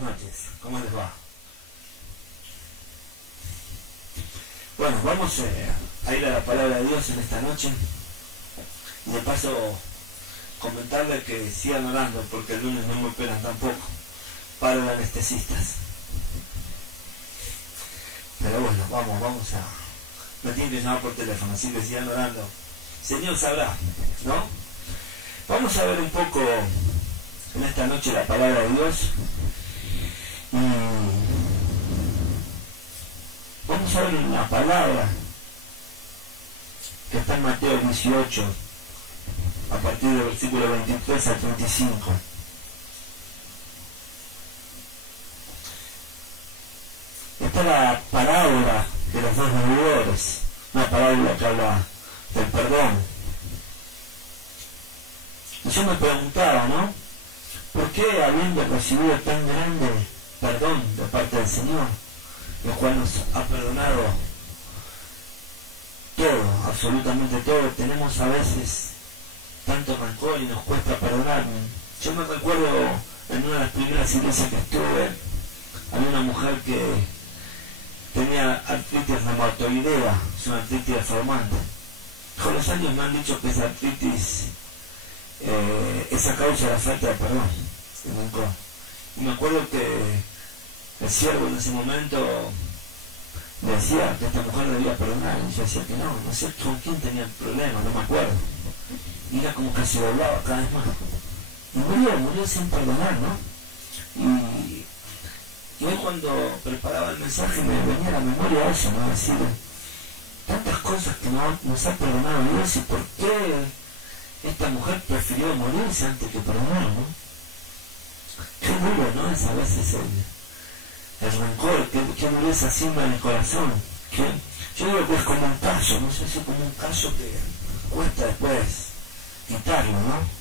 buenas noches. ¿Cómo les va? Bueno, vamos a ir a la palabra de Dios en esta noche. Y de paso comentarles que sigan orando, porque el lunes no me operan tampoco. Paro de anestesistas. Pero bueno, vamos a... Me tienen que llamar por teléfono, así que sigan orando. Señor sabrá, ¿no? Vamos a ver un poco en esta noche la palabra de Dios. Y vamos a ver una palabra que está en Mateo 18, a partir del versículo 23 al 35. Esta es la parábola de los dos deudores, una parábola que habla del perdón. Y yo me preguntaba, ¿no? ¿Por qué, habiendo recibido tan grande perdón de parte del Señor, el cual nos ha perdonado todo, absolutamente todo, tenemos a veces tanto rencor y nos cuesta perdonar? Yo me recuerdo en una de las primeras iglesias que estuve, había una mujer que tenía artritis reumatoidea, es una artritis deformante. Con los años me han dicho que esa artritis es a causa de la falta de perdón. Y me acuerdo que el siervo en ese momento le decía que esta mujer debía perdonar, y yo decía que no sé con quién tenía el problema, no me acuerdo. Y era como que se doblaba cada vez más. Y murió sin perdonar, ¿no? Y hoy cuando preparaba el mensaje me venía a la memoria eso, ¿no? Decir, tantas cosas que nos ha perdonado Dios, y por qué esta mujer prefirió morirse antes que perdonar, ¿no? Qué duro, ¿no? Es a veces el rencor, qué dureza siembra en el corazón. Yo digo que es como un callo, no sé si como un callo que cuesta después quitarlo, ¿no?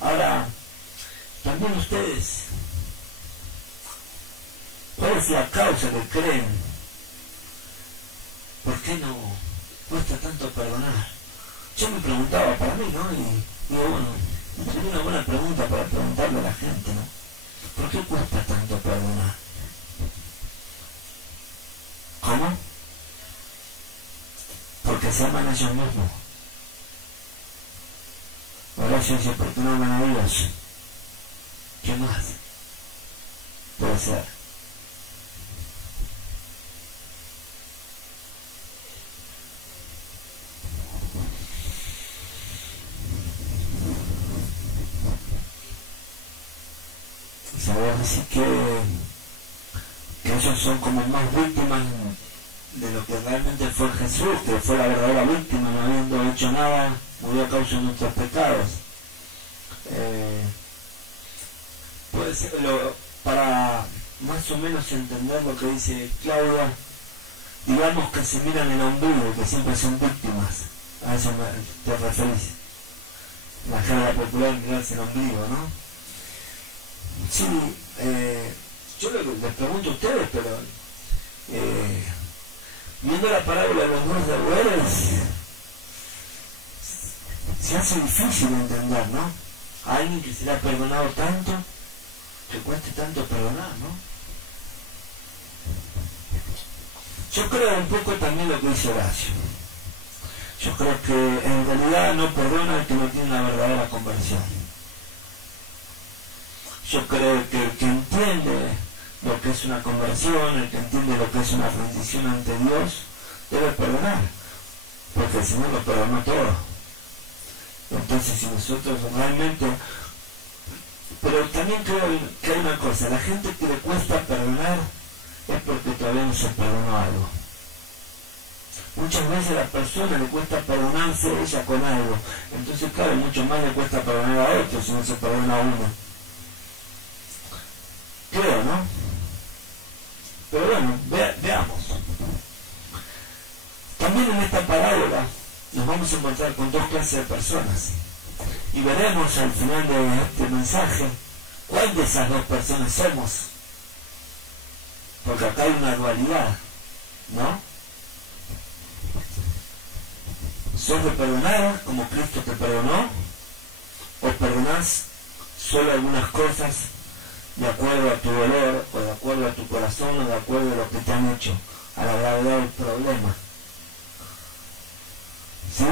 Ahora, también ustedes, ¿cuál es la causa que creen? ¿Por qué no cuesta tanto perdonar? Yo me preguntaba para mí, ¿no? Y digo, bueno, sería una buena pregunta para preguntarle a la gente, ¿no? ¿Por qué cuesta tanto perdonar? ¿Cómo? Porque se aman a ellos mismos. Ahora yo dice, ¿por qué no aman a Dios? ¿Qué más puede ser? Se va a decir que ellos son como más víctimas de lo que realmente fue Jesús, que fue la verdadera víctima, no habiendo hecho nada, murió a causa de nuestros pecados. Puede ser, para más o menos entender lo que dice Claudia, digamos que se miran el ombligo, que siempre son víctimas. A eso te referís. La jerga popular, mirarse el ombligo, ¿no? Sí, yo les pregunto a ustedes, pero viendo la parábola de los dos deudores, se hace difícil entender, ¿no? A alguien que se le ha perdonado tanto, que cueste tanto perdonar, ¿no? Yo creo un poco también lo que dice Horacio. Yo creo que en realidad no perdona el que no tiene una verdadera conversión. Yo creo que el que entiende lo que es una conversión, el que entiende lo que es una rendición ante Dios, debe perdonar, porque el Señor lo perdonó todo. Entonces, si nosotros realmente... Pero también creo que hay una cosa, la gente que le cuesta perdonar es porque todavía no se perdonó algo. Muchas veces a la persona le cuesta perdonarse ella con algo, entonces claro, mucho más le cuesta perdonar a otros si no se perdona a uno. Creo, ¿no? Pero bueno, veamos. También en esta parábola nos vamos a encontrar con dos clases de personas. Y veremos al final de este mensaje cuál de esas dos personas somos. Porque acá hay una dualidad, ¿no? ¿Sos de perdonar como Cristo te perdonó? ¿O perdonás solo algunas cosas de acuerdo a tu dolor, o de acuerdo a tu corazón, o de acuerdo a lo que te han hecho, a la gravedad del problema. ¿Sí?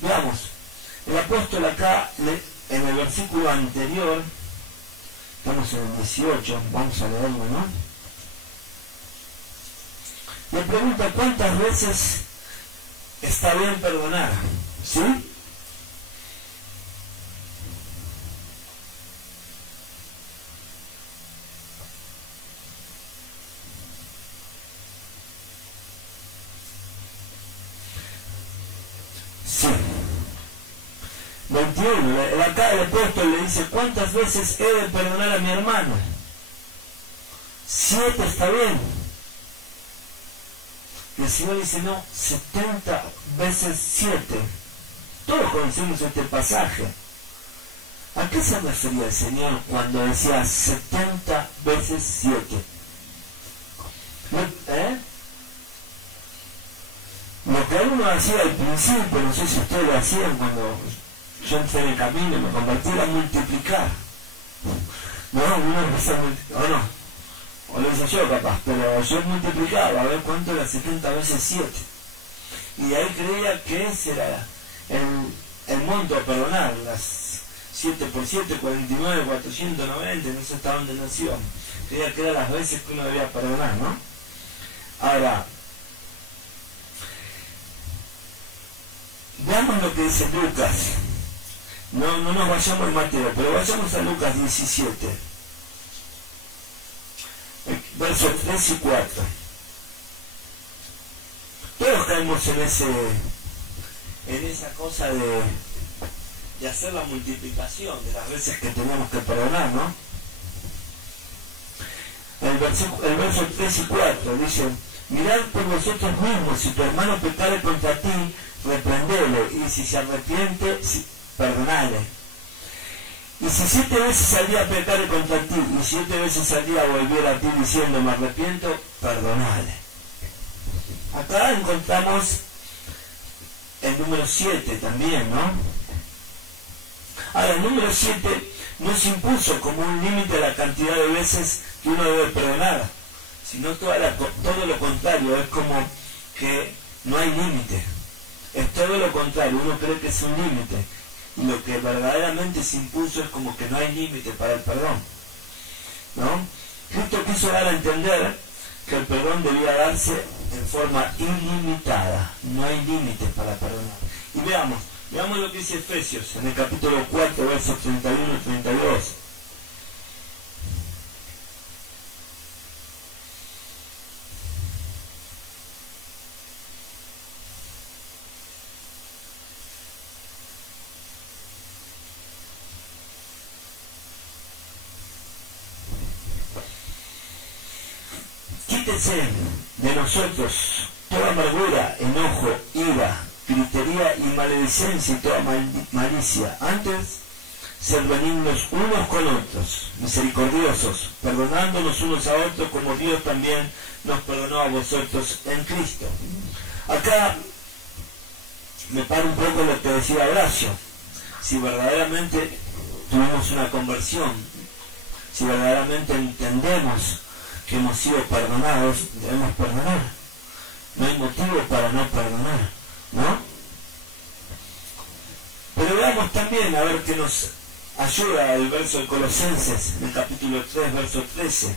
Veamos, el apóstol acá, en el versículo anterior, estamos en el 18, vamos a leerlo, ¿no? Le pregunta cuántas veces está bien perdonar, ¿sí? Sí. 21. Acá el apóstol le dice, ¿cuántas veces he de perdonar a mi hermano? 7 está bien. Y el Señor dice, no, 70 veces 7. Todos conocemos este pasaje. ¿A qué se refería el Señor cuando decía 70 veces 7? Lo que uno hacía al principio, no sé si ustedes lo hacían cuando yo entré en el camino y me convertí, a multiplicar. No, uno empezó a multiplicar, o no, o lo hice yo capaz, pero yo multiplicaba a ver cuánto era 70 veces 7. Y ahí creía que ese era el monto a perdonar, las 7 por 7, 49, 490, no sé hasta dónde nació. Creía que eran las veces que uno debía perdonar, ¿no? Ahora, veamos lo que dice Lucas. No nos vayamos a Mateo, pero vayamos a Lucas 17. Versos 3 y 4. Todos caemos en esa cosa de hacer la multiplicación de las veces que tenemos que perdonar, ¿no? El verso 3 y 4 dice, mirad por vosotros mismos, si tu hermano pecare contra ti, reprendele, y si se arrepiente, perdonale. Y si 7 veces al día pecare contra ti, y 7 veces al día volviera a ti diciendo, me arrepiento, perdonale. Acá encontramos el número 7 también, ¿no? Ahora, el número 7 no se impuso como un límite a la cantidad de veces que uno debe perdonar, sino todo lo contrario, es como que no hay límite. Es todo lo contrario, uno cree que es un límite, y lo que verdaderamente se impuso es como que no hay límite para el perdón, ¿no? Cristo quiso dar a entender que el perdón debía darse en forma ilimitada, no hay límites para perdonar. Y veamos lo que dice Efesios, en el capítulo 4, versos 31 y 32. Quítese de nosotros toda amargura, enojo, ira, gritería y maledicencia y toda malicia. Antes, ser benignos unos con otros, misericordiosos, perdonándonos unos a otros como Dios también nos perdonó a vosotros en Cristo. Acá me paro un poco lo que decía Horacio. Si verdaderamente tuvimos una conversión, si verdaderamente entendemos que hemos sido perdonados, debemos perdonar. No hay motivo para no perdonar, ¿no? Pero veamos también, a ver qué nos ayuda el verso de Colosenses, en el capítulo 3, verso 13.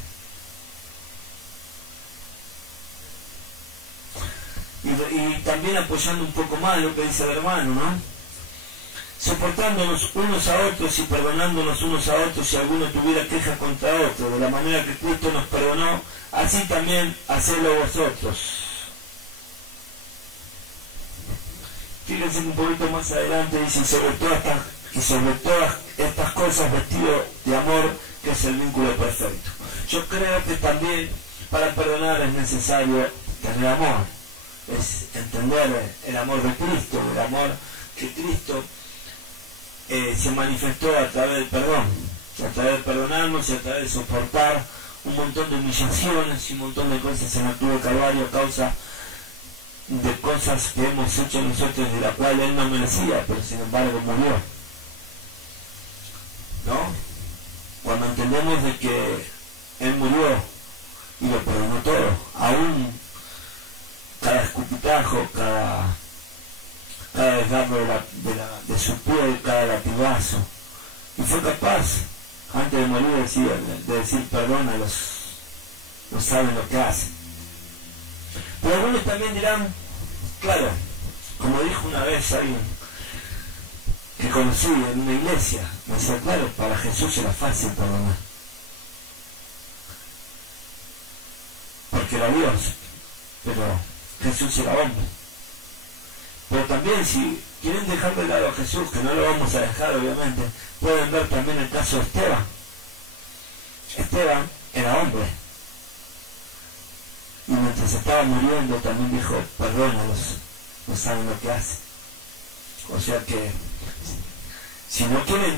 Y también apoyando un poco más lo que dice el hermano, ¿no? Soportándonos unos a otros y perdonándonos unos a otros si alguno tuviera queja contra otro, de la manera que Cristo nos perdonó, así también hacedlo vosotros. Fíjense que un poquito más adelante dice, sobre todas estas cosas vestido de amor, que es el vínculo perfecto. Yo creo que también para perdonar es necesario tener amor, es entender el amor de Cristo, el amor que Cristo se manifestó a través del perdón, a través de perdonarnos y a través de soportar un montón de humillaciones y un montón de cosas en la cruz del Calvario a causa de cosas que hemos hecho nosotros de la cual él no merecía, pero sin embargo murió. ¿No? Cuando entendemos de que él murió y lo perdonó todo, aún cada escupitajo, cada desgarro de su piel, cada latigazo, y fue capaz antes de morir de decir perdónalos, no saben lo que hacen. Pero algunos también dirán, claro, como dijo una vez alguien que conocí en una iglesia, me decía, claro, para Jesús era fácil perdonar, porque era Dios, pero Jesús era hombre. Pero también si quieren dejar de lado a Jesús, que no lo vamos a dejar obviamente, pueden ver también el caso de Esteban. Esteban era hombre, y mientras estaba muriendo también dijo, perdónalos, no saben lo que hacen. O sea que si no quieren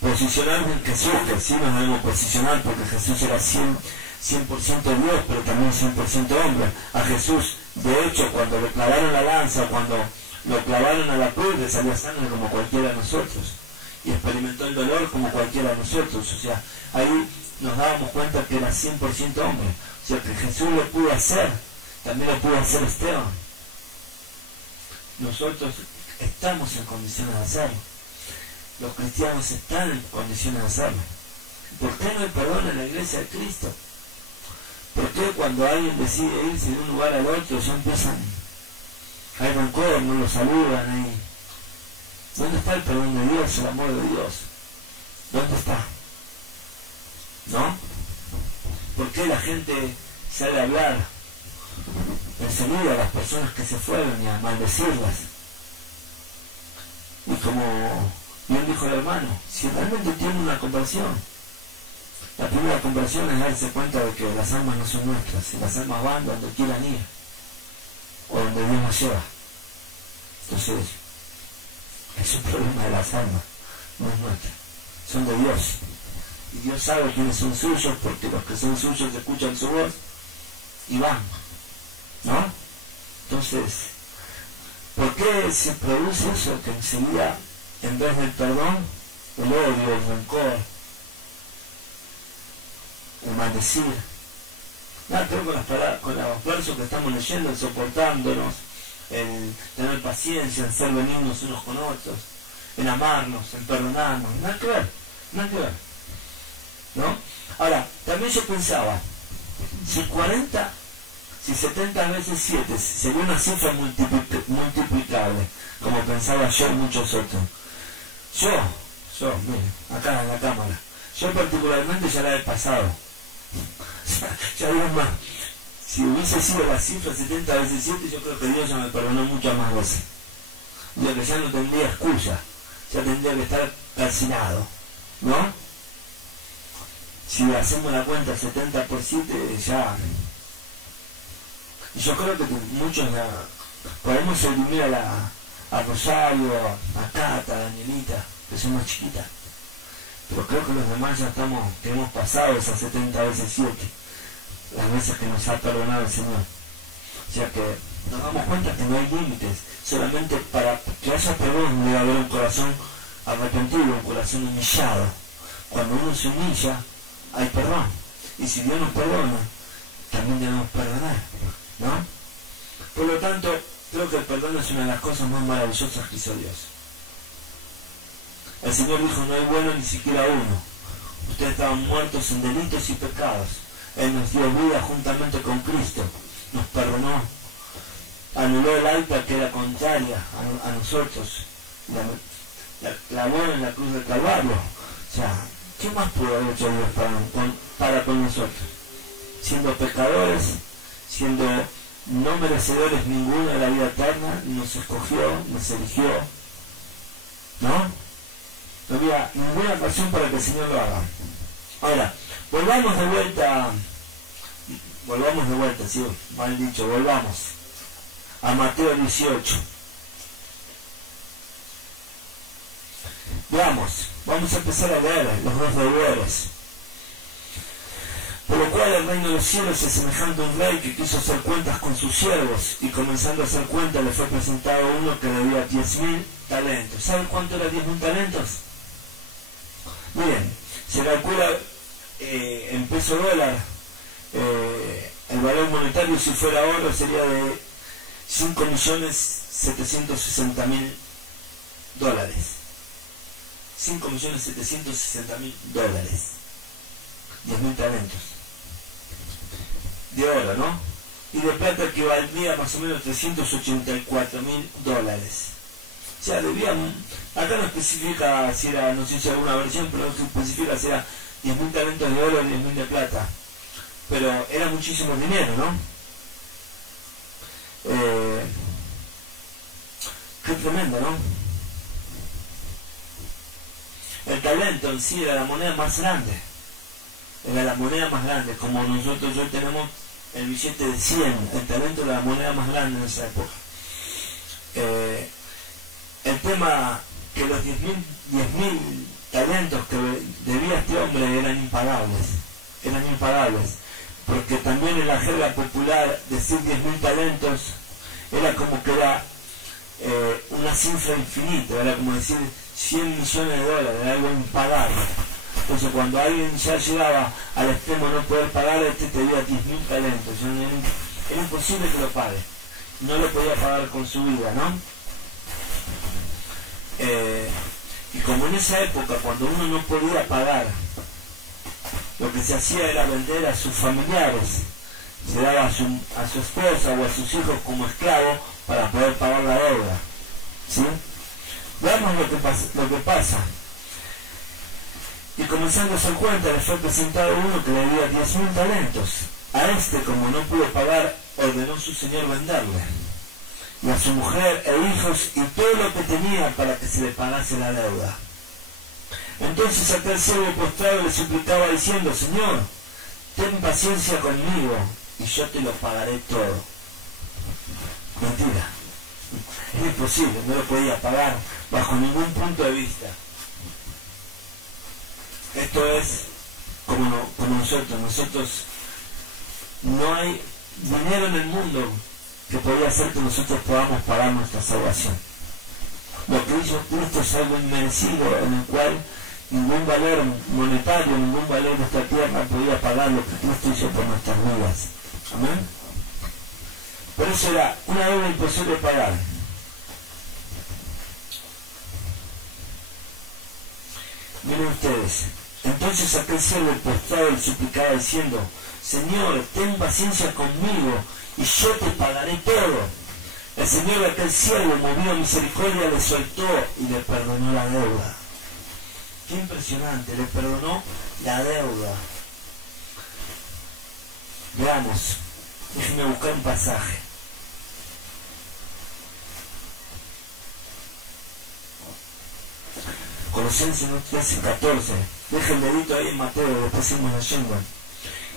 posicionarse en Jesús, que sí nos debemos posicionar porque Jesús era 100% Dios, pero también 100% hombre. A Jesús, de hecho, cuando le clavaron la lanza, cuando lo clavaron a la cruz, le salió sangre como cualquiera de nosotros, y experimentó el dolor como cualquiera de nosotros. O sea, ahí nos dábamos cuenta que era 100% hombre. O sea que Jesús lo pudo hacer, también lo pudo hacer Esteban. Nosotros estamos en condiciones de hacerlo. Los cristianos están en condiciones de hacerlo. ¿Por qué no hay perdón en la iglesia de Cristo? ¿Por qué cuando alguien decide irse de un lugar al otro ya empiezan, hay rencor, no lo saludan ahí? ¿Dónde está el perdón de Dios, el amor de Dios? ¿Dónde está? ¿No? ¿Por qué la gente sale a hablar enseguida a las personas que se fueron y a maldecirlas? Y como bien dijo el hermano, si realmente tiene una conversión, la primera conversión es darse cuenta de que las almas no son nuestras, y las almas van donde quieran ir, o donde Dios nos lleva. Entonces, es un problema de las almas, no es nuestra, son de Dios. Y Dios sabe quiénes son suyos, porque los que son suyos escuchan su voz y van, ¿no? Entonces, ¿por qué se produce eso? Que enseguida, en vez del perdón, el odio, el rencor, el maldecir. Nada, creo con los versos que estamos leyendo, el soportándonos, el tener paciencia, en ser benignos unos con otros, en amarnos, en perdonarnos, nada que ver, nada que ver, ¿no? Ahora, también yo pensaba, si 70 veces 7 sería una cifra multiplicable, como pensaba yo y muchos otros. Yo, mire, acá en la cámara, yo particularmente ya la he pasado. Ya digo más, si hubiese sido la cifra 70 veces 7, yo creo que Dios ya me perdonó muchas más veces. Yo que ya no tendría excusa, ya tendría que estar calcinado, ¿no? Si hacemos la cuenta 70 por 7, ya... Yo creo que muchos podemos suprimir a Rosario, a Cata, a Danielita, que son más chiquitas. Pero creo que los demás ya que hemos pasado esas 70 veces 7, las veces que nos ha perdonado el Señor. O sea que nos damos cuenta que no hay límites, solamente para que haya perdón debe haber un corazón arrepentido, un corazón humillado. Cuando uno se humilla, hay perdón. Y si Dios nos perdona, también debemos perdonar, ¿no? Por lo tanto, creo que el perdón es una de las cosas más maravillosas que hizo Dios. El Señor dijo, no hay bueno ni siquiera uno. Ustedes estaban muertos en delitos y pecados. Él nos dio vida juntamente con Cristo. Nos perdonó. Anuló el acta que era contraria a nosotros. La clavó en la cruz del Calvario. O sea, ¿qué más pudo haber hecho Dios para con nosotros? Siendo pecadores, siendo no merecedores ninguno de la vida eterna, nos escogió, nos eligió, ¿no? No había ninguna razón para que el Señor lo haga. Ahora, volvamos de vuelta, sí, mal dicho, volvamos a Mateo 18. Veamos, vamos a empezar a leer los dos deudores. Por Por lo cual el reino de los cielos es semejante a un rey que quiso hacer cuentas con sus siervos, y comenzando a hacer cuentas le fue presentado uno que debía 10.000 talentos. ¿Saben cuánto era 10.000 talentos? Miren, se calcula en peso dólar, el valor monetario si fuera oro sería de 5.760.000 dólares. 5.760.000 dólares. 10.000 talentos. De oro, ¿no? Y de plata equivaldría más o menos 384.000 dólares. O sea, debían, acá no especifica si era, no sé si alguna versión, pero no especifica si era 10.000 talentos de oro o 10.000 de plata. Pero era muchísimo dinero, ¿no? Qué tremendo, ¿no? El talento en sí era la moneda más grande. Era la moneda más grande, como nosotros hoy tenemos el billete de 100, el talento era la moneda más grande en esa época. El tema que los 10.000 talentos que debía este hombre eran impagables, porque también en la jerga popular decir 10.000 talentos era como que era una cifra infinita, era como decir 100 millones de dólares, era algo impagable. Entonces cuando alguien ya llegaba al extremo de no poder pagar, te debía 10.000 talentos, era imposible que lo pague, no lo podía pagar con su vida, ¿no? Y como en esa época, cuando uno no podía pagar, lo que se hacía era vender a sus familiares, se daba a su esposa o a sus hijos como esclavos para poder pagar la deuda, ¿sí? Veamos lo que pasa. Y comenzando a hacer cuenta, le fue presentado uno que le debía 10.000 talentos. A este, como no pudo pagar, ordenó su señor venderle, y a su mujer e hijos y todo lo que tenía para que se le pagase la deuda. Entonces aquel siervo postrado le suplicaba diciendo: Señor, ten paciencia conmigo y yo te lo pagaré todo. Mentira, es imposible, no lo podía pagar bajo ningún punto de vista. Esto es como nosotros no hay dinero en el mundo que podría hacer que nosotros podamos pagar nuestra salvación. Lo que hizo Cristo es algo inmerecido, en el cual ningún valor monetario, ningún valor de esta tierra podía pagar lo que Cristo hizo por nuestras vidas. Amén. Por eso era una deuda imposible de pagar. Miren ustedes, entonces aquel siervo postrado le suplicaba diciendo: Señor, ten paciencia conmigo y yo te pagaré todo. El Señor de aquel siervo, movido a misericordia, le soltó y le perdonó la deuda. Qué impresionante, le perdonó la deuda. Veamos, déjenme buscar un pasaje. Colosenses 13:14. Deja el dedito ahí en Mateo, después seguimos leyendo.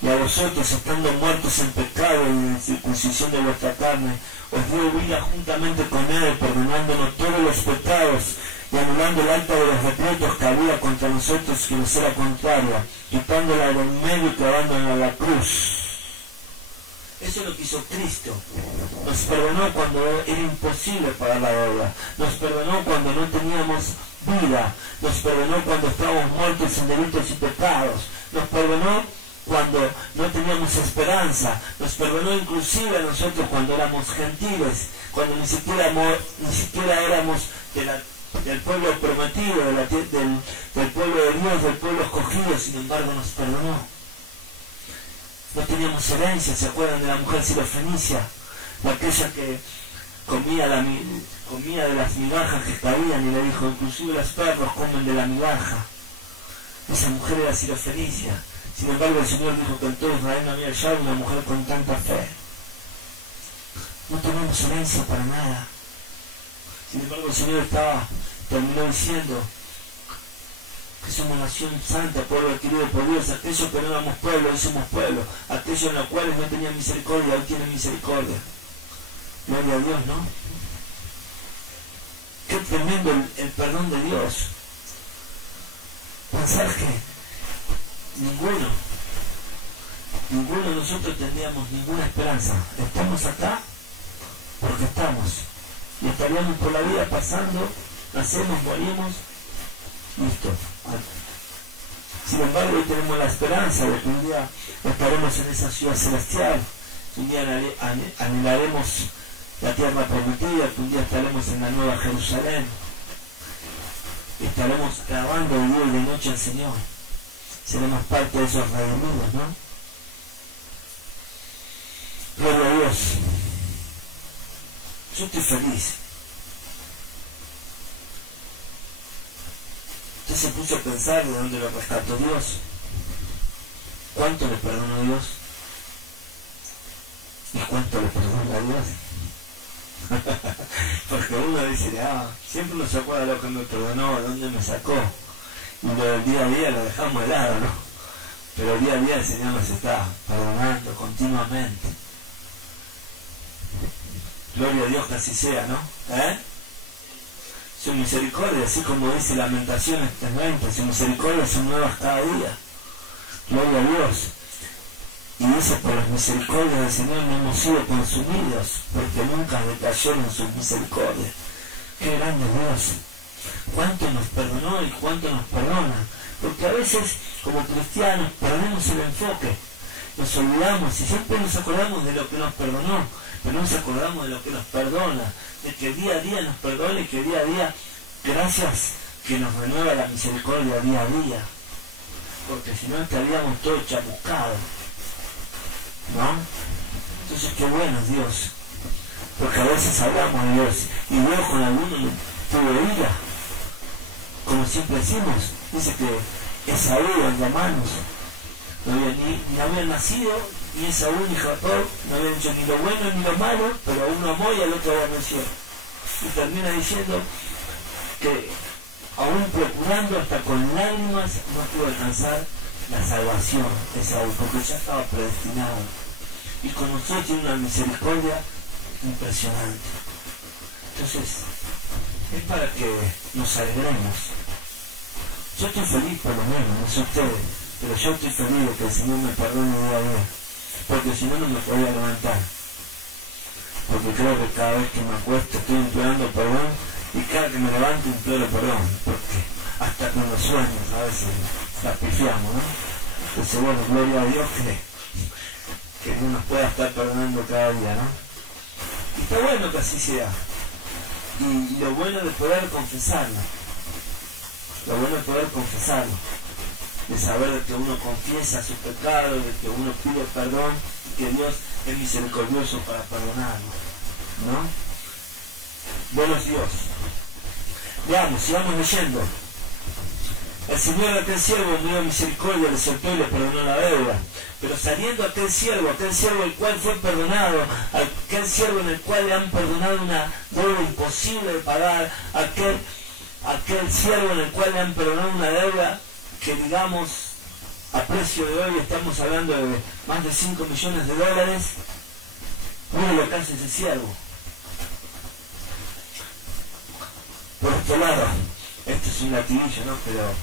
Y a vosotros, estando muertos en pecado y en circuncisión de vuestra carne, os dio vida juntamente con él, perdonándonos todos los pecados y anulando el acta de los decretos que había contra nosotros, que nos era contraria, quitándola del medio y clavándola a la cruz. Eso es lo que hizo Cristo. Nos perdonó cuando era imposible pagar la deuda. Nos perdonó cuando no teníamos vida. Nos perdonó cuando estábamos muertos en delitos y pecados. Nos perdonó cuando no teníamos esperanza. Nos perdonó inclusive a nosotros cuando éramos gentiles, cuando ni siquiera éramos del pueblo prometido, del pueblo de Dios, del pueblo escogido. Sin embargo nos perdonó. No teníamos herencia. ¿Se acuerdan de la mujer sirofenicia? Aquella que comía de las migajas que caían, y le dijo: inclusive los perros comen de la migaja. Esa mujer era sirofenicia. Sin embargo, el Señor dijo que en todo Israel no había hallado una mujer con tanta fe. No tenemos herencia para nada. Sin embargo, el Señor terminó diciendo que somos nación santa, pueblo adquirido por Dios. Aquellos que no éramos pueblo, hoy somos pueblo. Aquellos en los cuales no tenían misericordia, hoy tienen misericordia. Gloria a Dios, ¿no? Qué tremendo el perdón de Dios. Pensar que ninguno ninguno de nosotros tendríamos ninguna esperanza. Estamos acá porque estamos. Y estaríamos por la vida pasando, nacemos, morimos, listo. Sin embargo, hoy tenemos la esperanza de que un día estaremos en esa ciudad celestial, un día anhelaremos la tierra prometida, que un día estaremos en la nueva Jerusalén, estaremos alabando de día y de noche al Señor, seremos parte de esos redimidos, ¿no? Gloria a Dios. Yo estoy feliz. Usted se puso a pensar de dónde lo rescató Dios, cuánto le perdonó Dios y cuánto le perdona a Dios. Porque uno dice, siempre uno se acuerda de lo que me perdonó, de dónde me sacó, y lo del día a día lo dejamos de lado, ¿no? Pero el día a día el Señor nos está perdonando continuamente. Gloria a Dios que así sea, ¿no? Su misericordia, así como dice Lamentaciones 3:20, su misericordia son nuevas cada día. Gloria a Dios. Y dice, por las misericordias del Señor no hemos sido consumidos, porque nunca decayeron sus misericordias. Qué grande Dios. Cuánto nos perdonó y cuánto nos perdona. Porque a veces, como cristianos, perdemos el enfoque. Nos olvidamos y siempre nos acordamos de lo que nos perdonó, pero no nos acordamos de lo que nos perdona, de que día a día nos perdona y que día a día, gracias que nos renueva la misericordia día a día, porque si no estaríamos todos chamuscados, ¿no? Entonces qué bueno es Dios, porque a veces hablamos de Dios y Dios con algunos tuvo ira, como siempre decimos, dice que Esaú en llamanos no había nacido, ni Esaú ni Jacob no habían hecho ni lo bueno ni lo malo, pero a uno amó y al otro aborreció. Y termina diciendo que aún procurando hasta con lágrimas no pudo alcanzar la salvación de Esaú, porque ya estaba predestinado. Y con nosotros tiene una misericordia impresionante. Entonces, es para que nos alegremos. Yo estoy feliz por lo menos, no sé ustedes, pero yo estoy feliz de que el Señor me perdone día a día, porque si no, no me podía levantar. Porque creo que cada vez que me acuesto estoy implorando perdón, y cada que me levanto imploro perdón, porque hasta con los sueños a veces la pifiamos, ¿no? Entonces, bueno, gloria a Dios que Dios nos pueda estar perdonando cada día, ¿no? Y está bueno que así sea. Y lo bueno de poder confesarlo, lo bueno de poder confesarlo, de saber de que uno confiesa sus pecados, de que uno pide perdón y que Dios es misericordioso para perdonarnos, ¿no? Bueno es Dios. Veamos, sigamos leyendo. El Señor a aquel siervo dio misericordia, le soltó y le perdonó la deuda. Pero saliendo aquel siervo el cual fue perdonado, aquel siervo en el cual le han perdonado una deuda imposible de pagar, aquel siervo en el cual le han perdonado una deuda que, digamos, a precio de hoy estamos hablando de más de 5 millones de dólares. Mire lo que hace ese siervo. Por otro lado, esto es un latiguillo, ¿no? Pero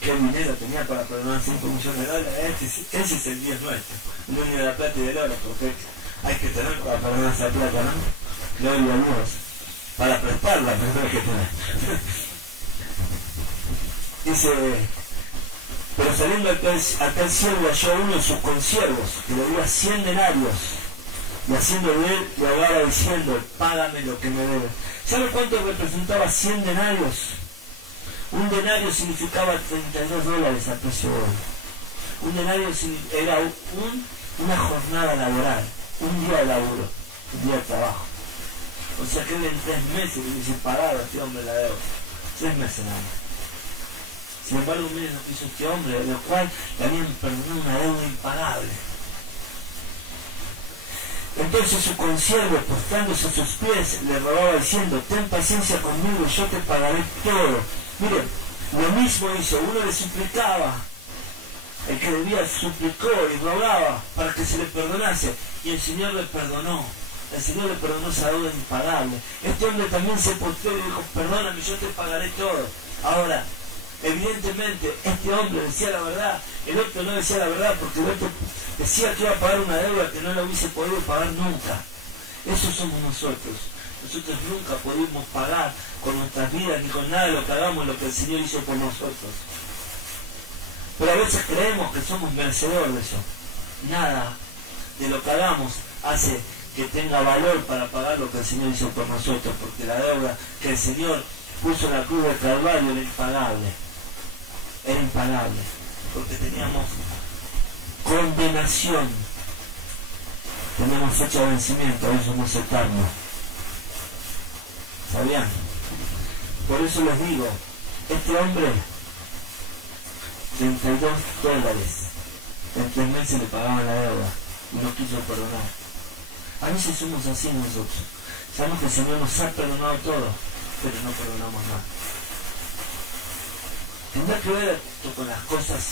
qué dinero tenía para perdonar 5 millones de dólares. Ese es el Dios nuestro, el dueño de la plata y del oro, porque hay que tener para perdonar esa plata, ¿no? Gloria a Dios. Para prestarla, pero hay que tener. Dice, pero saliendo aquel siervo halló a uno de sus consiervos, que le dio 100 denarios, y haciendo de él, le hablaba diciendo, págame lo que me debe. ¿Sabe cuánto representaba 100 denarios? Un denario significaba 32 dólares a precio de hoy. Un denario era una jornada laboral, un día de laburo, un día de trabajo. O sea que en 3 meses le hubiese pagado a este hombre la deuda. 3 meses nada más. Sin embargo, miren lo que hizo este hombre, lo cual le habían perdonado una deuda impagable. Entonces su consiervo, postrándose a sus pies, le rogaba diciendo, ten paciencia conmigo y yo te pagaré todo. Miren, lo mismo hizo, uno le suplicaba, el que debía suplicó y rogaba para que se le perdonase, y el Señor le perdonó. El Señor le perdonó esa deuda impagable. Este hombre también se postró y dijo, perdóname, yo te pagaré todo. Ahora, Evidentemente, este hombre decía la verdad, el otro no decía la verdad, porque el otro decía que iba a pagar una deuda que no la hubiese podido pagar nunca. Eso somos nosotros. Nosotros nunca pudimos pagar con nuestras vidas ni con nada de lo que hagamos lo que el Señor hizo por nosotros. Pero a veces creemos que somos merecedores de eso. Nada de lo que hagamos hace que tenga valor para pagar lo que el Señor hizo por nosotros, porque la deuda que el Señor puso en la cruz del Calvario era impagable. Era impagable, porque teníamos condenación, teníamos fecha de vencimiento, hoy somos eternos. ¿Sabían? Por eso les digo, este hombre, $32 en 3 meses le pagaban la deuda y no quiso perdonar. A veces somos así nosotros. Sabemos que el Señor nos ha perdonado todo, pero no perdonamos nada. Tendrá que ver esto con las cosas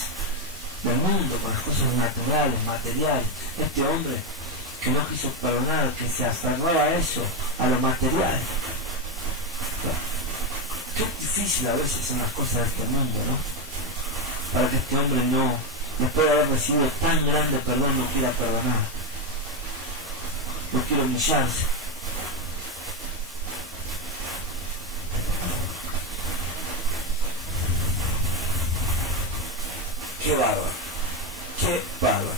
del mundo, con las cosas naturales, materiales. Este hombre que no quiso perdonar, que se aferraba a eso, a lo material. Qué difícil a veces son las cosas de este mundo, ¿no? Para que este hombre no, después de haber recibido tan grande perdón, no quiera perdonar. No quiera humillarse. Qué bárbaro. Qué bárbaro.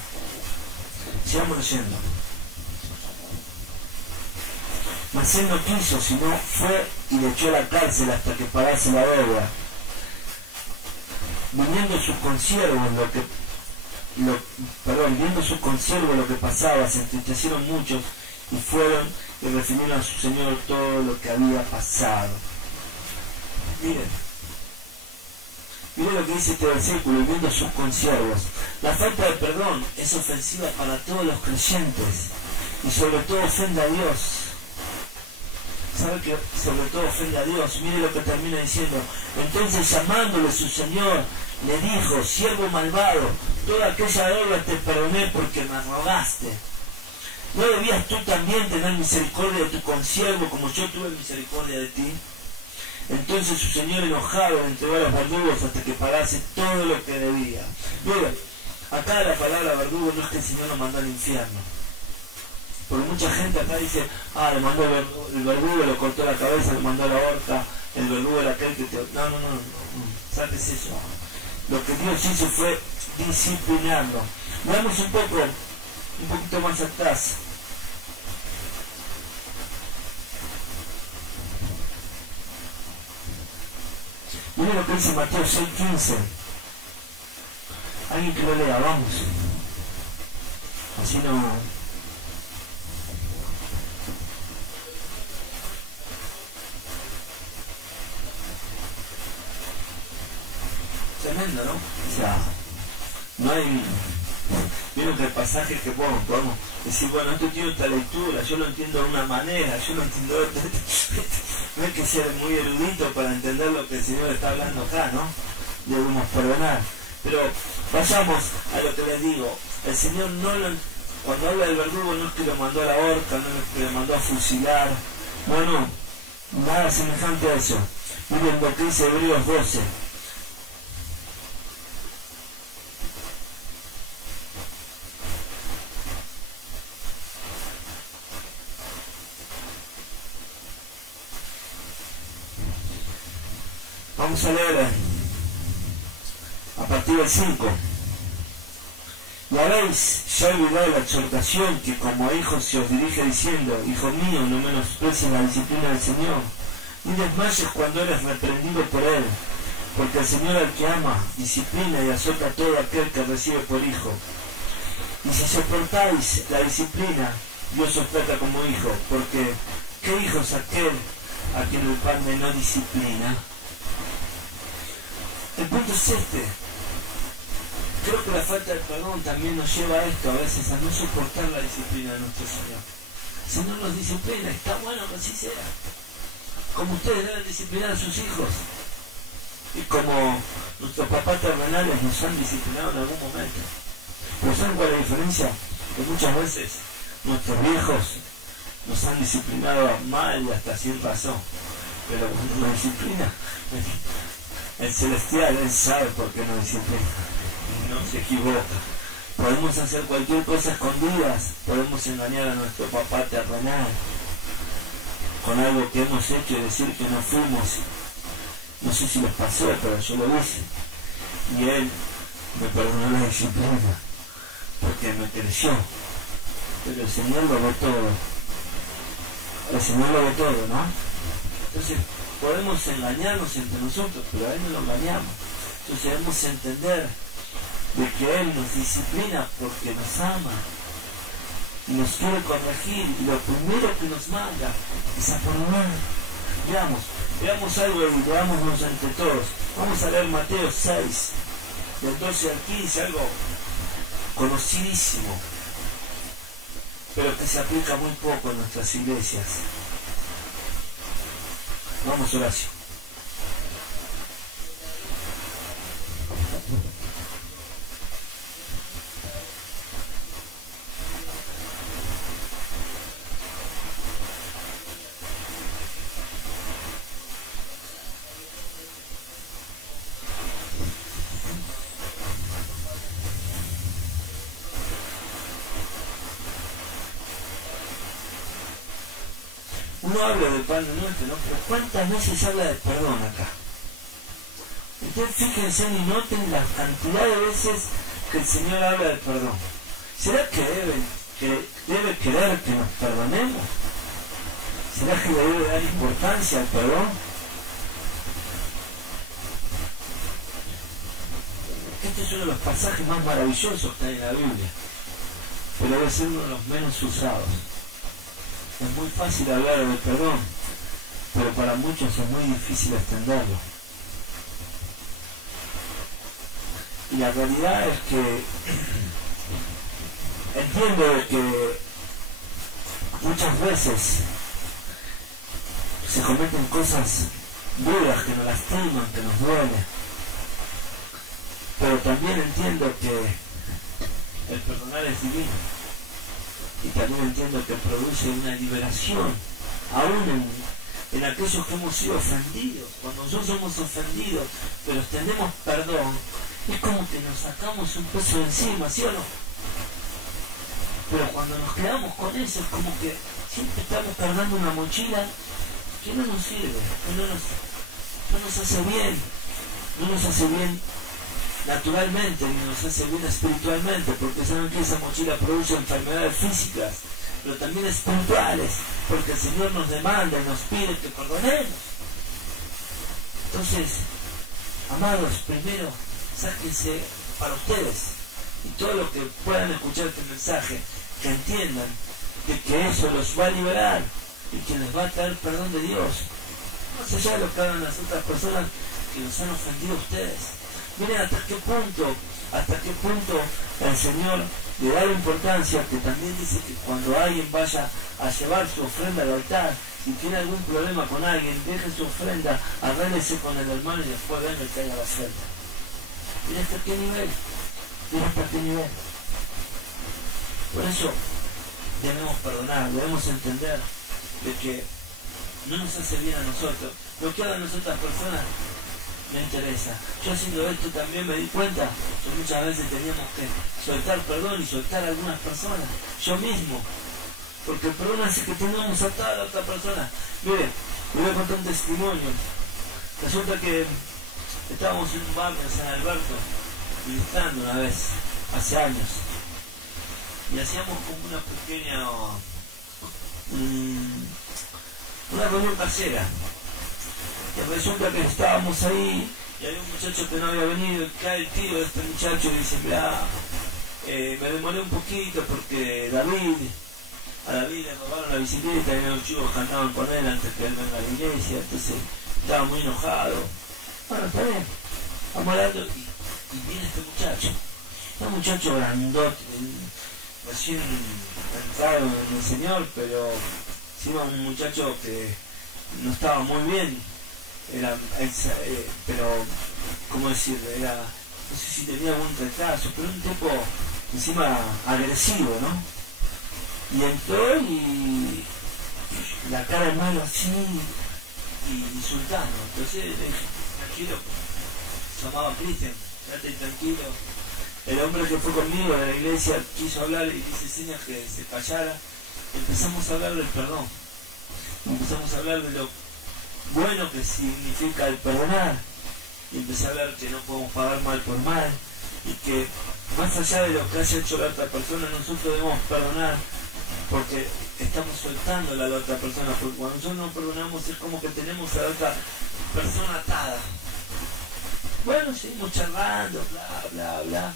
Sigamos leyendo. Mas él no quiso, sino fue y le echó a la cárcel hasta que pagase la deuda. Viniendo sus consiervos viendo sus consiervos lo que pasaba, se entristecieron muchos y fueron y refirieron a su señor todo lo que había pasado. Miren lo que dice este versículo, viendo sus consiervos. La falta de perdón es ofensiva para todos los creyentes y sobre todo ofende a Dios. ¿Sabe que sobre todo ofende a Dios? Mire lo que termina diciendo. Entonces, llamándole su señor, le dijo: siervo malvado, toda aquella deuda te perdoné porque me rogaste. ¿No debías tú también tener misericordia de tu consiervo como yo tuve misericordia de ti? Entonces su señor, enojado, le entregó a los verdugos hasta que pagase todo lo que debía. Miren, acá la palabra verdugo no es que el Señor lo mandó al infierno. Porque mucha gente acá dice: le mandó el verdugo, le cortó la cabeza, le mandó a la horca, el verdugo era aquel que te... No, ¿sabes eso? Lo que Dios hizo fue disciplinarlo. Veamos un poquito más atrás. Miren lo que dice Mateo 6:15. Alguien que lo lea, vamos. Así no... Tremendo, ¿no? O sea, no hay... Vieron que el pasaje que podemos decir, bueno, esto tiene otra lectura, yo lo entiendo de una manera, yo lo entiendo de otra. No hay que ser muy erudito para entender lo que el Señor está hablando acá, ¿no? Debemos perdonar. Pero vayamos a lo que les digo. El Señor cuando habla del verdugo, no es que lo mandó a la horca, no es que lo mandó a fusilar. No, nada semejante a eso. Miren lo que dice Hebreos 12. Vamos a leer a partir del 5. Y habéis ya olvidado la exhortación que como hijos se os dirige diciendo: hijo mío, no menosprecies la disciplina del Señor, ni desmayes cuando eres reprendido por Él, porque el Señor al que ama disciplina y azota a todo aquel que recibe por hijo. Y si soportáis la disciplina, Dios os trata como hijo, porque ¿qué hijo es aquel a quien el Padre no disciplina? El punto es este. Creo que la falta de perdón también nos lleva a esto, a veces a no soportar la disciplina de nuestro Señor. El Señor nos disciplina, está bueno que así sea. Como ustedes deben disciplinar a sus hijos. Y como nuestros papás terrenales nos han disciplinado en algún momento. Pero ¿saben cuál es la diferencia? Que muchas veces nuestros viejos nos han disciplinado mal y hasta sin razón. Pero cuando nos disciplina, el celestial, Él sabe por qué nos disciplina, no se equivoca. Podemos hacer cualquier cosa escondidas, podemos engañar a nuestro papá terrenal con algo que hemos hecho y decir que no fuimos. No sé si les pasó, pero yo lo hice. Y Él me perdonó la disciplina, porque me creció. Pero el Señor lo ve todo. El Señor lo ve todo, ¿no? Entonces, podemos engañarnos entre nosotros, pero a Él no lo engañamos. Entonces debemos entender de que Él nos disciplina porque nos ama y nos quiere corregir, y lo primero que nos manda es a perdonar. Veamos algo y veámonos entre todos. Vamos a leer Mateo 6, del 12 al 15, algo conocidísimo, pero que se aplica muy poco en nuestras iglesias. Vamos, Horacio. Uno habla del pan nuestro, ¿no? Pero ¿cuántas veces habla del perdón acá? Entonces fíjense y noten la cantidad de veces que el Señor habla del perdón. ¿Será que debe querer que nos perdonemos? ¿Será que le debe dar importancia al perdón? Este es uno de los pasajes más maravillosos que hay en la Biblia, pero debe ser uno de los menos usados. Es muy fácil hablar del perdón, pero para muchos es muy difícil extenderlo. Y la realidad es que entiendo que muchas veces se cometen cosas duras que nos lastiman, que nos duelen. Pero también entiendo que el perdonar es divino. Y también entiendo que produce una liberación, aún en aquellos que hemos sido ofendidos. Cuando nosotros somos ofendidos, pero extendemos perdón, es como que nos sacamos un peso de encima, ¿sí o no? Pero cuando nos quedamos con eso, es como que siempre estamos cargando una mochila que no nos sirve, que no nos hace bien, no nos hace bien naturalmente, ni nos hace bien espiritualmente, porque saben que esa mochila produce enfermedades físicas, pero también espirituales, porque el Señor nos demanda y nos pide que perdonemos. Entonces, amados, primero, sáquense para ustedes y todos los que puedan escuchar este mensaje, que entiendan de que eso los va a liberar y que les va a traer perdón de Dios, más allá de lo que hagan las otras personas que los han ofendido a ustedes. Miren hasta qué punto el Señor le da la importancia, que también dice que cuando alguien vaya a llevar su ofrenda al altar, si tiene algún problema con alguien, deje su ofrenda, arréglese con el hermano y después venga y traiga la oferta. Miren hasta qué nivel, Por eso debemos perdonar, debemos entender de que no nos hace bien a nosotros. Lo que hagan las otras personas me interesa. Yo haciendo esto también me di cuenta que muchas veces teníamos que soltar perdón y soltar a algunas personas, yo mismo, porque el perdón hace que tengamos atada a la otra persona. Mire, le voy a contar un testimonio. Resulta que estábamos en un barrio en San Alberto visitando una vez, hace años, y hacíamos como una pequeña una reunión casera. Y resulta que estábamos ahí y había un muchacho que no había venido, y cae el tío de este muchacho y dice, mirá, me demoré un poquito porque a David le robaron la bicicleta y los chicos que andaban con él antes que él venga a la iglesia, entonces estaba muy enojado. Bueno, está bien, vamos hablando y viene este muchacho, un muchacho grandote, recién entrado en el Señor, pero encima un muchacho que no estaba muy bien. Pero, ¿cómo decirlo? No sé si tenía algún retraso, pero un tipo encima agresivo, ¿no? Y entró y la cara de malo así, y insultando. Entonces le dije, tranquilo, se llamaba Cristian, quédate tranquilo. El hombre que fue conmigo de la iglesia quiso hablar y dice señas que se callara. Empezamos a hablar del perdón. Empezamos a hablar de lo bueno que significa el perdonar. Y empecé a hablar que no podemos pagar mal por mal. Y que más allá de lo que haya hecho la otra persona, nosotros debemos perdonar porque estamos soltando a la otra persona. Porque cuando nosotros no perdonamos es como que tenemos a la otra persona atada. Bueno, seguimos charlando, bla, bla, bla.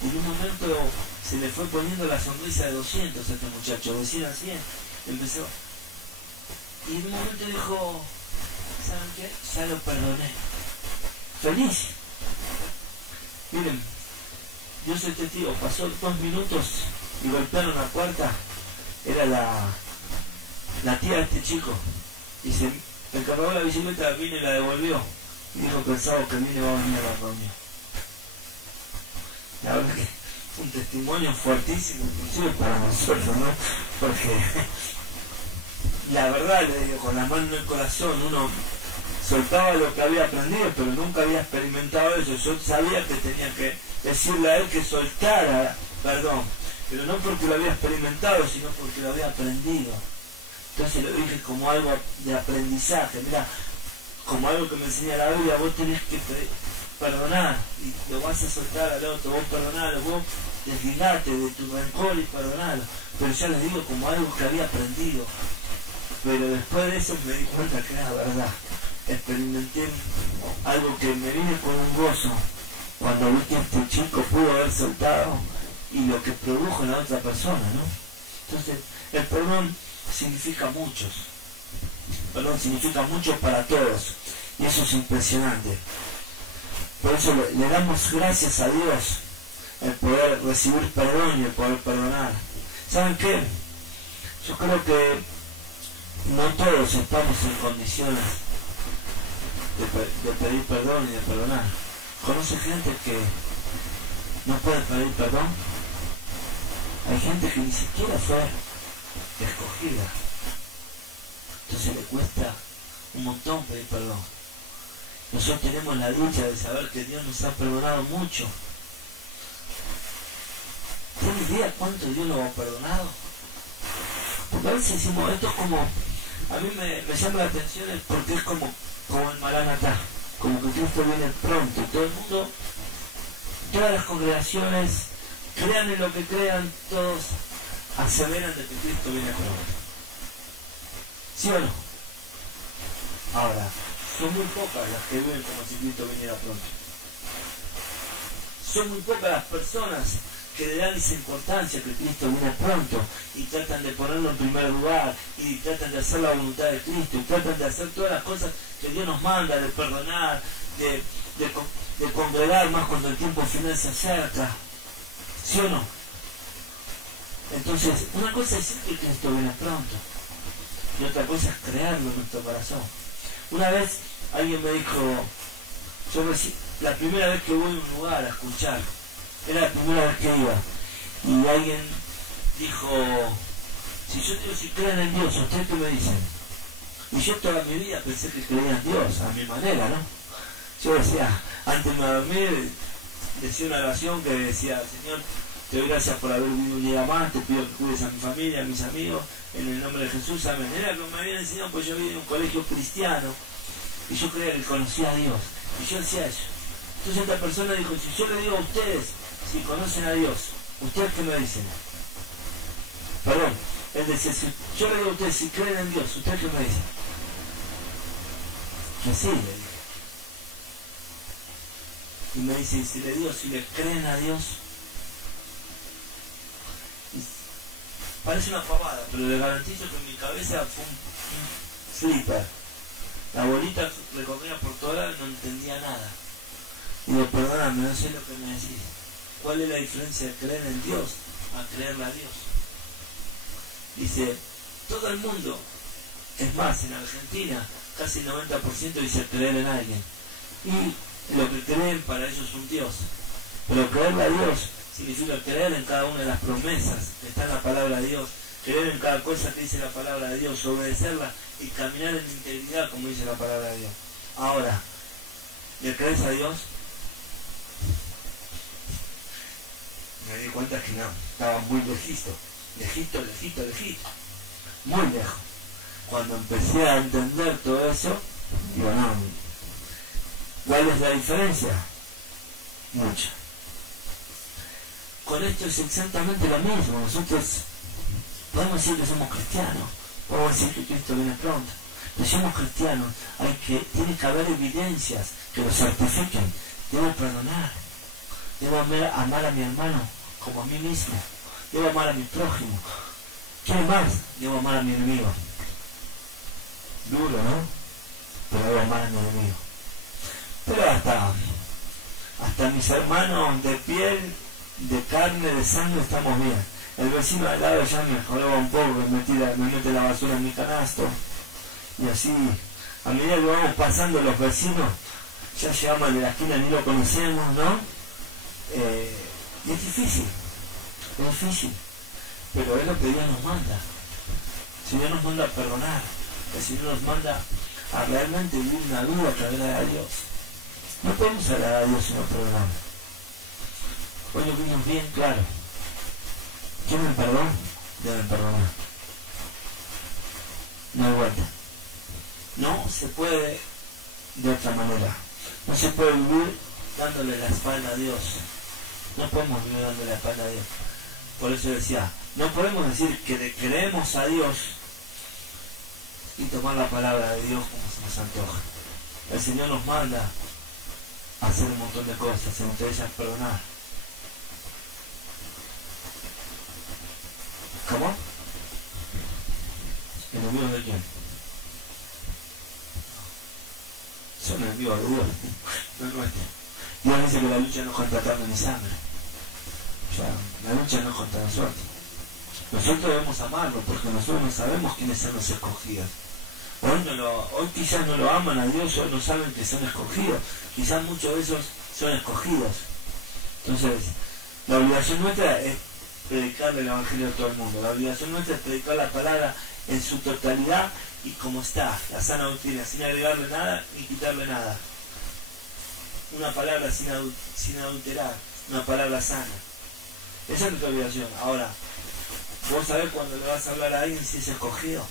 Y en un momento se le fue poniendo la sonrisa de 200 a este muchacho, de 100 a 100. Empezó. Y en un momento dijo, ¿saben qué? Ya lo perdoné. Feliz. Miren, yo soy testigo, pasó 2 minutos y golpearon la puerta. Era la tía de este chico. Y se encargó la bicicleta, vino y la devolvió. Y dijo que el sábado que viene va a venir a la reunión. La verdad que fue un testimonio fuertísimo, inclusive para nosotros, ¿no? Porque la verdad, le digo, con la mano en el corazón, uno soltaba lo que había aprendido, pero nunca había experimentado eso. Yo sabía que tenía que decirle a él que soltara, perdón, pero no porque lo había experimentado, sino porque lo había aprendido. Entonces lo dije como algo de aprendizaje, mira, como algo que me enseña la Biblia, vos tenés que perdonar y lo vas a soltar al otro, vos perdonalo, vos desligate de tu rencor y perdonalo. Pero ya les digo como algo que había aprendido. Pero después de eso me di cuenta que era verdad. Experimenté algo que me vine con un gozo cuando vi que este chico pudo haber soltado y lo que produjo en la otra persona, ¿no? Entonces, el perdón significa muchos. Perdón significa mucho para todos. Y eso es impresionante. Por eso le damos gracias a Dios el poder recibir perdón y el poder perdonar. ¿Saben qué? Yo creo que no todos estamos en condiciones de pedir perdón y de perdonar. ¿Conoce gente que no puede pedir perdón? Hay gente que ni siquiera fue escogida. Entonces le cuesta un montón pedir perdón. Nosotros tenemos la dicha de saber que Dios nos ha perdonado mucho. ¿Tiene idea cuánto Dios nos ha perdonado? Porque a veces decimos, esto es como, a mí me llama la atención porque es como el Maranatá, como que Cristo viene pronto. Todo el mundo, todas las congregaciones, crean en lo que crean, todos aseveran de que Cristo viene pronto. ¿Sí o no? Ahora, son muy pocas las que viven como si Cristo viniera pronto. Son muy pocas las personas que le dan esa importancia que Cristo viene pronto y tratan de ponerlo en primer lugar y tratan de hacer la voluntad de Cristo y tratan de hacer todas las cosas que Dios nos manda, de perdonar, de congregar más cuando el tiempo final se acerca. ¿Sí o no? Entonces, una cosa es decir que Cristo viene pronto y otra cosa es crearlo en nuestro corazón. Una vez alguien me dijo, la primera vez que voy a un lugar a escuchar, era la primera vez que iba, y alguien dijo, si yo digo si creen en Dios, ¿ustedes qué me dicen? Y yo toda mi vida pensé que creía en Dios, a mi manera, ¿no? Yo decía, antes de dormir, decía una oración que decía, Señor, te doy gracias por haber vivido un día más, te pido que cuides a mi familia, a mis amigos, en el nombre de Jesús, amén. Era lo que me habían enseñado, pues yo vivía en un colegio cristiano, y yo creía que conocía a Dios, y yo decía eso. Entonces esta persona dijo, si yo le digo a ustedes, si conocen a Dios, ¿ustedes qué me dicen? Perdón, él decía, si yo le digo a ustedes, si creen en Dios, ¿ustedes qué me dicen? Que sí, le dije. Y me dice, y si le digo, si le creen a Dios, parece una pavada, pero le garantizo que en mi cabeza fue un flipper. La bolita recorría por toda y no entendía nada. Digo, perdóname, no sé lo que me decís. ¿Cuál es la diferencia de creer en Dios a creerle a Dios? Dice, todo el mundo, es más, en Argentina, casi el 90% dice creer en alguien. Y lo que creen para ellos es un Dios. Pero creerle a Dios significa creer en cada una de las promesas que está en la palabra de Dios, creer en cada cosa que dice la palabra de Dios, obedecerla y caminar en integridad como dice la palabra de Dios. Ahora, ¿Le crees a Dios? Me di cuenta que no, estaba muy lejito, muy lejos. Cuando empecé a entender todo eso, digo, no, ¿cuál es la diferencia? Mucha. Con esto es exactamente lo mismo. Nosotros podemos decir que somos cristianos, podemos decir que Cristo viene pronto, pero somos cristianos, tiene que haber evidencias que lo certifiquen. Debo perdonar, debo amar a mi hermano como a mí mismo, debo amar a mi prójimo. ¿Qué más? Debo amar a mi enemigo. Duro, ¿no? Pero debo amar a mi enemigo. Pero hasta mis hermanos de piel, de carne, de sangre, estamos bien. El vecino al lado ya me jodeba un poco, me mete la basura en mi canasto. Y así, a medida que vamos pasando los vecinos, ya llegamos al de la esquina, ni lo conocemos, ¿no? Y es difícil, pero es lo que Dios nos manda. El Señor nos manda a perdonar, el Señor nos manda a realmente vivir una vida que agrada a Dios. No podemos agradar a Dios si no perdonamos. Hoy lo vimos bien claro. ¿Quieren perdón? Deben perdonar. No hay vuelta. No se puede de otra manera. No se puede vivir dándole la espalda a Dios. No podemos vivir dándole la espalda a Dios. Por eso decía, no podemos decir que le creemos a Dios y tomar la palabra de Dios como se nos antoja. El Señor nos manda a hacer un montón de cosas, entre ellas perdonar. ¿Cómo? ¿Enemigos de quién? Son enemigos de Dios, no es nuestro. Dios dice que la lucha no es contra carne ni sangre. O sea, la lucha no es contra nosotros. Nosotros debemos amarlo porque nosotros no sabemos quiénes son los escogidos. Hoy quizás no lo aman a Dios, hoy no saben que son escogidos. Quizás muchos de esos son escogidos. Entonces, la obligación nuestra es predicarle el Evangelio a todo el mundo. La obligación nuestra es predicar la palabra en su totalidad y como está, la sana doctrina, sin agregarle nada ni quitarle nada. Una palabra sin adulterar, una palabra sana. Esa es nuestra obligación. Ahora, ¿vos sabés cuando le vas a hablar a alguien si es escogido?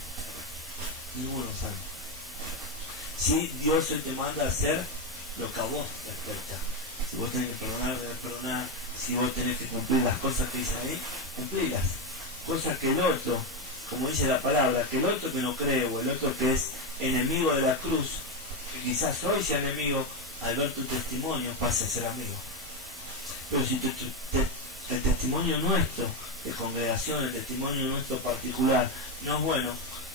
Ninguno sabe. Si Dios hoy te manda a hacer lo que a vos te respecta. Si vos tenés que perdonar, debes perdonar. Si vos tenés que cumplir las cosas que dice ahí, cumplirlas. Cosas que el otro, como dice la palabra, que el otro que no cree o el otro que es enemigo de la cruz, que quizás hoy sea enemigo, al ver tu testimonio pase a ser amigo. Pero si el testimonio nuestro de congregación, el testimonio nuestro particular no es bueno,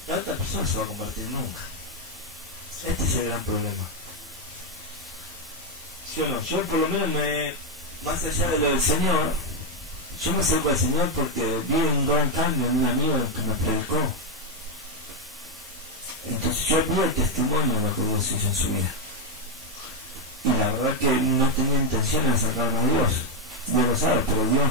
la otra persona se va a convertir nunca. Este es el gran problema. ¿Sí o no? Yo por lo menos más allá de lo del Señor, yo me acerco al Señor porque vi un gran cambio en un amigo que me predicó. Entonces yo vi el testimonio de lo que Dios hizo en su vida. Y la verdad que no tenía intención de acercarme a Dios. Dios lo sabe, pero Dios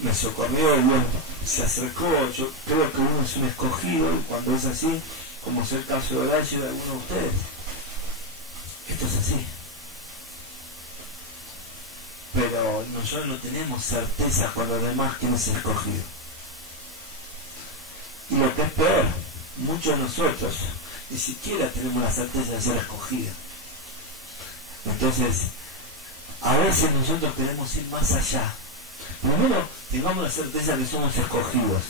me socorrió, Dios se acercó. Yo creo que uno es un escogido y cuando es así, como es el caso de Horacio y de algunos de ustedes, esto es así. Pero nosotros no tenemos certeza con los demás quién es escogido. Y lo que es peor, muchos de nosotros ni siquiera tenemos la certeza de ser escogidos. Entonces, a veces nosotros queremos ir más allá. Primero, tengamos la certeza que somos escogidos.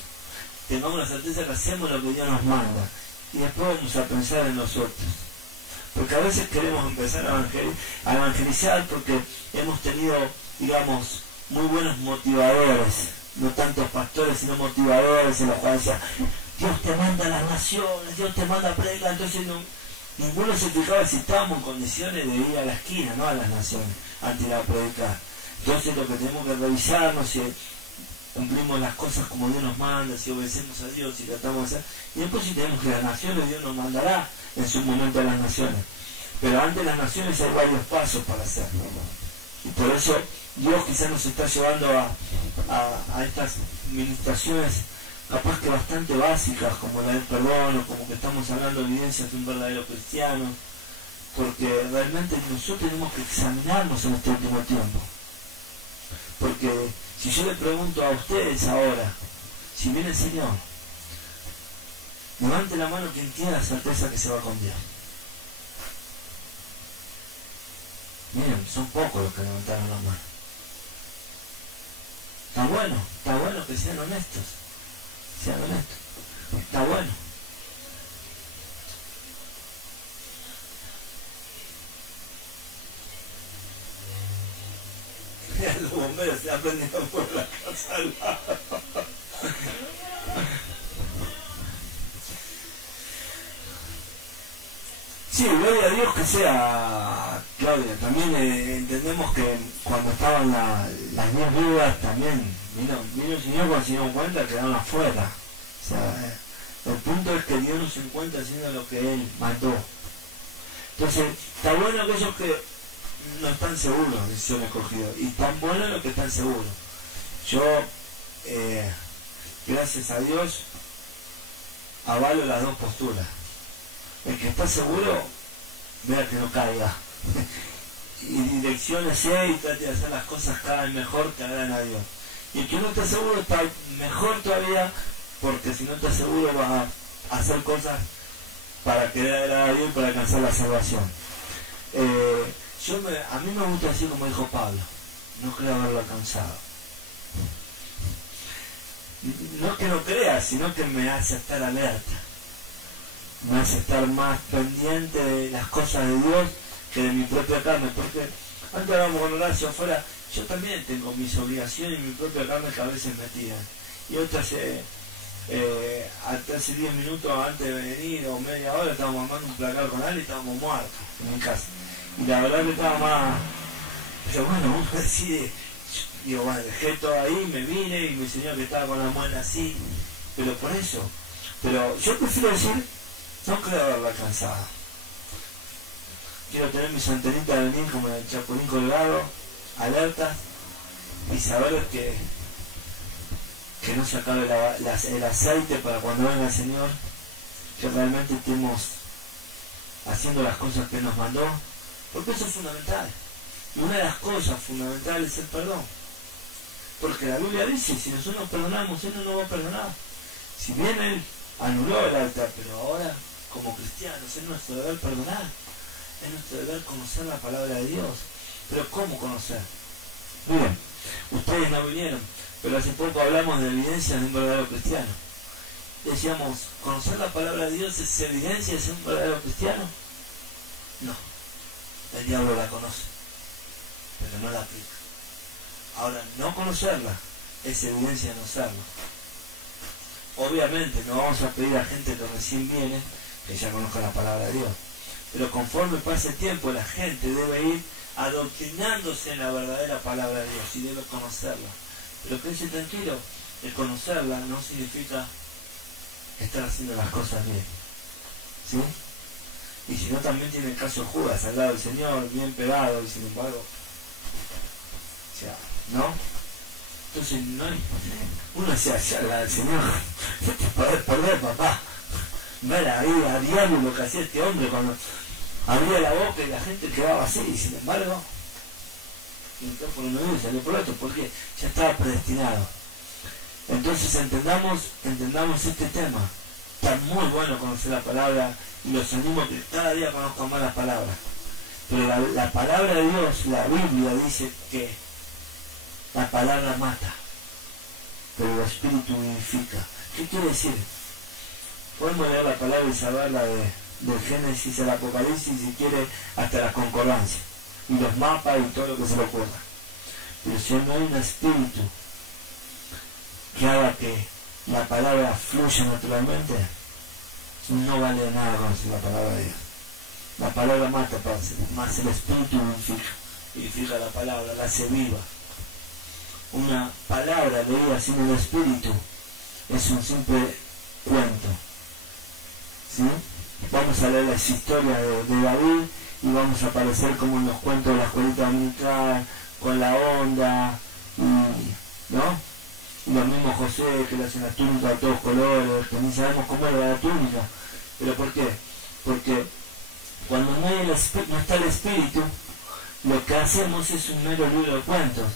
Tengamos la certeza que hacemos lo que Dios nos manda. Y después vamos a pensar en nosotros. Porque a veces queremos empezar a evangelizar porque hemos tenido, digamos, muy buenos motivadores. No tantos pastores, sino motivadores en los cuales decían, Dios te manda a las naciones, Dios te manda a predicar. Entonces ninguno se fijaba si estábamos en condiciones de ir a la esquina, no a las naciones, antes de ir a predicar. Entonces lo que tenemos que revisarnos si cumplimos las cosas como Dios nos manda, si obedecemos a Dios, si tratamos de hacer. Y después si tenemos que ir a las naciones, Dios nos mandará en su momento a las naciones. Pero antes de las naciones hay varios pasos para hacerlo. Y por eso Dios quizás nos está llevando a estas ministraciones capaz que bastante básicas, como la del perdón, o como que estamos hablando de evidencias de un verdadero cristiano, porque realmente nosotros tenemos que examinarnos en este último tiempo. Porque si yo le pregunto a ustedes ahora, si viene el Señor, levante la mano quien tiene la certeza que se va con Dios. Miren, son pocos los que levantaron la mano. Está bueno que sean honestos. Sean honestos. Está bueno. Los bomberos se han prendido por la casa al lado. Sí, gloria a Dios que sea, Claudia. También entendemos que cuando estaban las 10 viudas también vino el Señor cuando se dieron cuenta quedaron afuera. O sea, el punto es que Dios no se encuentra haciendo lo que Él mandó. Entonces, está bueno aquellos que no están seguros de ser escogidos y tan bueno los que están seguros. Yo, gracias a Dios, avalo las dos posturas. El que está seguro, vea que no caiga. Y direcciónese y trate de hacer las cosas cada vez mejor que agraden a Dios. Y el que no está seguro está mejor todavía, porque si no está seguro va a hacer cosas para querer agradar a Dios y para alcanzar la salvación. A mí me gusta decir como dijo Pablo, no creo haberlo alcanzado. No que no crea, sino que me hace estar alerta. Me hace estar más pendiente de las cosas de Dios que de mi propia carne, porque antes hablábamos con Horacio afuera, yo también tengo mis obligaciones y mi propia carne que a veces me tiran. Y otras, hace 10 minutos antes de venir o media hora estábamos armando un placar con él y estábamos muertos en mi casa. Y la verdad que estaba más... Pero bueno, uno decide, digo, bueno, dejé todo ahí, me vine y me enseñó que estaba con la muela así, pero por eso. Pero yo prefiero decir, no creo haberla alcanzado. Quiero tener mis antenitas de venir como el chapulín colgado, alertas, y saber que no se acabe el aceite para cuando venga el Señor, que realmente estemos haciendo las cosas que nos mandó, porque eso es fundamental. Y una de las cosas fundamentales es el perdón. Porque la Biblia dice, si nosotros perdonamos, Él no nos va a perdonar. Si bien Él anuló el altar, pero ahora, como cristianos, es nuestro deber perdonar. Es nuestro deber conocer la palabra de Dios. Pero ¿cómo conocer? Miren, ustedes no vinieron, pero hace poco hablamos de evidencias de un verdadero cristiano. Decíamos, ¿conocer la palabra de Dios es evidencia de ser un verdadero cristiano? No. El diablo la conoce, pero no la aplica. Ahora, no conocerla es evidencia de no serlo. Obviamente no vamos a pedir a gente que recién viene que ya conozca la palabra de Dios, pero conforme pase el tiempo la gente debe ir adoctrinándose en la verdadera palabra de Dios y debe conocerla. Pero quédense tranquilo, el conocerla no significa estar haciendo las cosas bien, ¿sí? Y si no, también tiene el caso de Judas al lado del Señor, bien pegado, y sin embargo, o sea, ¿no? Entonces no hay, uno decía, ya al lado del Señor, no te podés perder, papá. Ver ahí a diario lo que hacía este hombre cuando abría la boca y la gente quedaba así, y sin embargo, entró por un oído y salió por otro, porque ya estaba predestinado. Entonces entendamos este tema. Está muy bueno conocer la palabra y los animo a que cada día conozcan más las palabras. Pero la palabra de Dios, la Biblia dice que la palabra mata, pero el Espíritu vivifica. ¿Qué quiere decir? Podemos leer la palabra y saberla del Génesis al Apocalipsis, si quiere, hasta las concordancias, y los mapas y todo lo que se le ocurra. Pero si no hay un Espíritu que haga que la palabra fluya naturalmente, no vale nada conocer la palabra de Dios. La palabra mata, más el Espíritu vivifica la palabra, la hace viva. Una palabra leída sin el Espíritu es un simple cuento, ¿sí? Vamos a leer las historias de David y vamos a aparecer como en los cuentos de la escuelita dominical, con la onda, ¿no? Y lo mismo José, que le hacen las túnicas de todos colores, que ni sabemos cómo era la túnica. ¿Pero por qué? Porque Cuando no está el Espíritu, lo que hacemos es un mero libro de cuentos,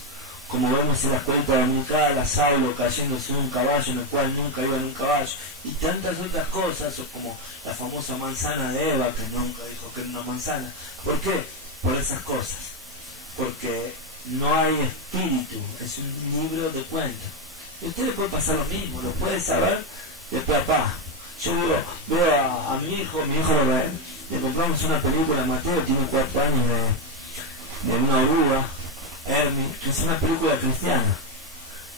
como vemos en la escuela dominical, a Saulo cayéndose en un caballo en el cual nunca iba en un caballo, y tantas otras cosas, o como la famosa manzana de Eva, que nunca dijo que era una manzana. ¿Por qué? Por esas cosas, porque no hay espíritu, es un libro de cuentos. Y a usted le puede pasar lo mismo, lo puede saber de papá. Yo veo a mi hijo le compramos una película, Mateo tiene 4 años, de una oruga, Hermi, que es una película cristiana,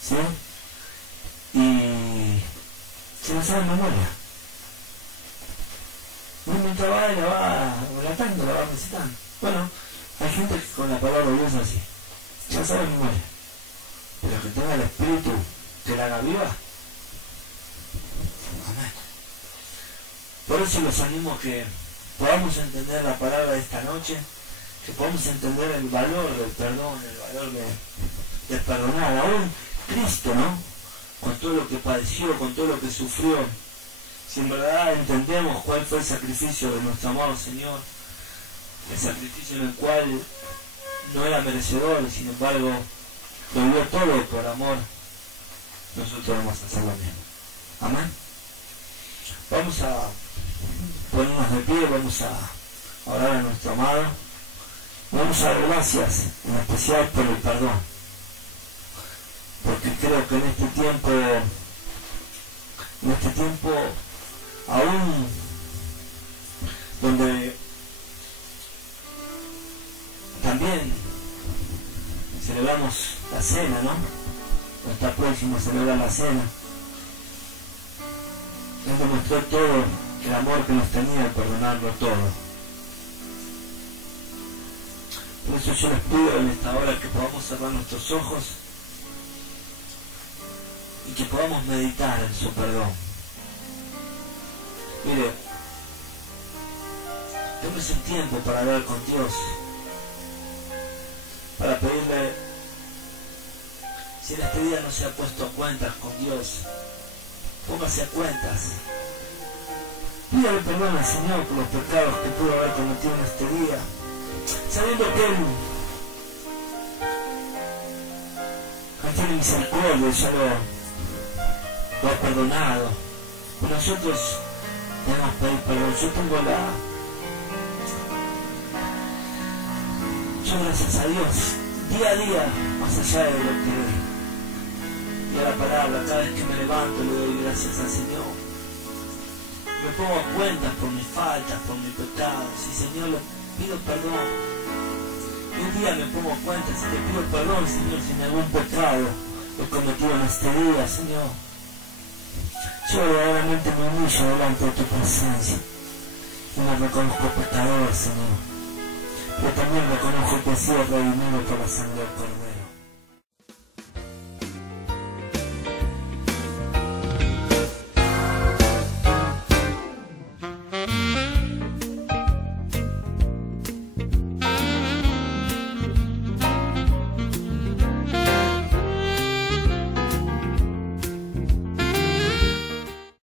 ¿sí? Y se la sabe en memoria. Uno mientras va y la va relatando, la va recitando. Bueno, hay gente que con la palabra de Dios así, se la sabe en memoria. Pero que tenga el Espíritu que la haga viva. Amén. Por eso los animo a que podamos entender la palabra de esta noche, que podamos entender el valor del perdón, el valor de perdonar. Aún Cristo, ¿no? Con todo lo que padeció, con todo lo que sufrió, si en verdad entendemos cuál fue el sacrificio de nuestro amado Señor, el sacrificio en el cual no era merecedor, sin embargo, lo dio todo por amor, nosotros vamos a hacer lo mismo. Amén. Vamos a ponernos de pie, vamos a orar a nuestro amado. Vamos a dar gracias, en especial por el perdón, porque creo que en este tiempo aún donde también celebramos la cena, ¿no? Está próximo a celebrar la cena. Él demostró todo el amor que nos tenía de perdonarlo todo. Por eso yo les pido en esta hora que podamos cerrar nuestros ojos y que podamos meditar en su perdón. Mire, tómese un tiempo para hablar con Dios, para pedirle, si en este día no se ha puesto a cuentas con Dios, póngase a cuentas. Pídale perdón al Señor por los pecados que pudo haber cometido en este día, sabiendo que Él tiene misericordia, ya lo ha perdonado. Pero nosotros debemos pedir perdón. Yo gracias a Dios, día a día, más allá de lo que de la palabra, cada vez que me levanto le doy gracias al Señor. Me pongo a cuentas por mis faltas, por mis pecados, y Señor, le pido perdón. Y un día me pongo a cuentas y le pido perdón, Señor, si en algún pecado he cometido en este día, Señor. Yo verdaderamente me humillo delante de tu presencia y me reconozco pecador, Señor. Pero también reconozco que he sido redimido por la sangre del Cordero.